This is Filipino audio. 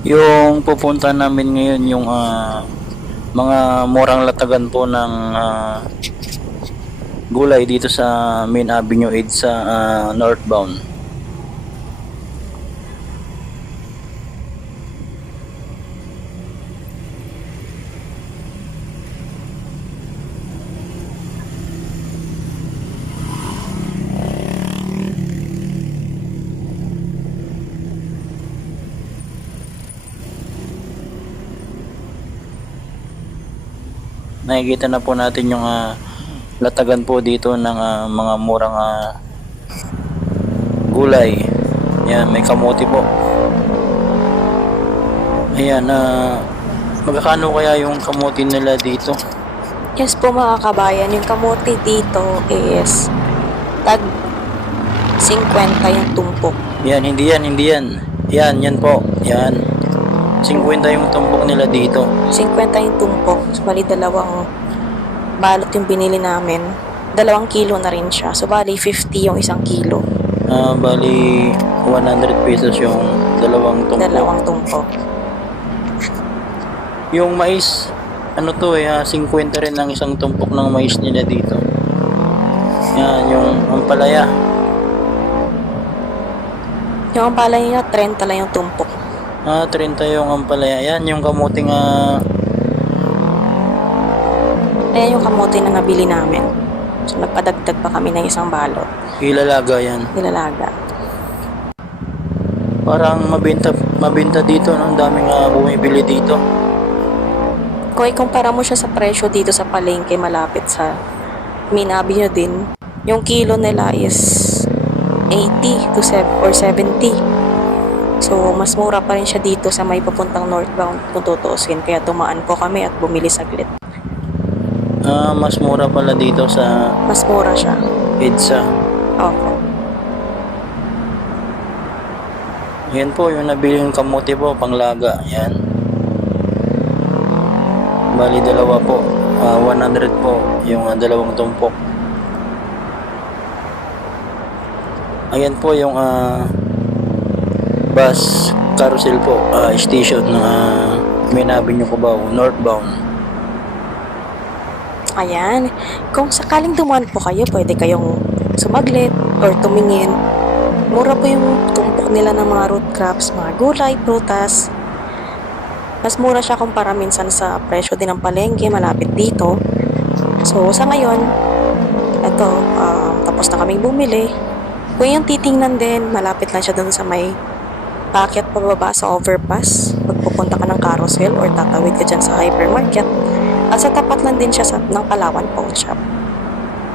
Yung pupunta namin ngayon yung ah, mga murang latagan po ng ah, gulay dito sa Main Avenue 8 sa ah, northbound. Nakikita na po natin yung ah, latagan po dito ng ah, mga murang ah, gulay. Yan, may kamote po. Ayan, na magkakano kaya yung kamote nila dito? Yes po mga kabayan, yung kamote dito is tag 50 yung tumpok. Yan, hindi yan, hindi yan. Yan, yan po. Yan. 50 yung tumpok nila dito. 50 yung tumpok. So, bali dalawang balot yung binili namin. Dalawang kilo na rin siya. So, bali 50 yung isang kilo. Ah, bali 100 pesos yung dalawang tumpok. Dalawang tumpok. Yung mais, ano to eh, ah, 50 rin ang isang tumpok ng mais nila dito. Yan, yung ampalaya. Yung palay niya, 30 lang yung tumpok. Ah, 30 yung ampalaya. Yan, yung kamuting ah, Ayan yung kamote na nabili namin. So, nagpadagdag pa kami ng isang balot. ilalaga yan. Nilalaga. Parang mabenta, mabenta dito, no? Ang daming ah, bumibili dito. Kung ikumpara mo siya sa presyo dito sa palengke malapit sa Main Avenue din, yung kilo nila is 80 to 7 or 70. So, mas mura pa rin siya dito sa may papuntang northbound kung tutuusin. Kaya tumaan po kami at bumili saglit. Ah, mas mura pala dito sa Mas mura siya. EDSA. Opo. Yan po, yung nabili yung kamuti po, panglaga. Yan. Bali, dalawa po. Ah, 100 po, yung ah, dalawang tumpok. Ayan po yung ah, bus carousel po, ah, station ng uh, Main Avenue Cubao, northbound. Ayan. Kung sakaling dumaan po kayo, pwede kayong sumaglit or tumingin. Mura po yung tumpok nila ng mga root crops, mga gulay, prutas. Mas mura siya kumpara minsan sa presyo din ng palengke malapit dito. So, sa ngayon, eto, um, tapos na kaming bumili. Kung yung titingnan din, malapit lang siya dun sa may packet pababa sa overpass. Pag pupunta ka ng carousel or tatawid ka dyan sa hypermarket. At sa tapat lang din siya sa, ng Palawan Pawn Shop.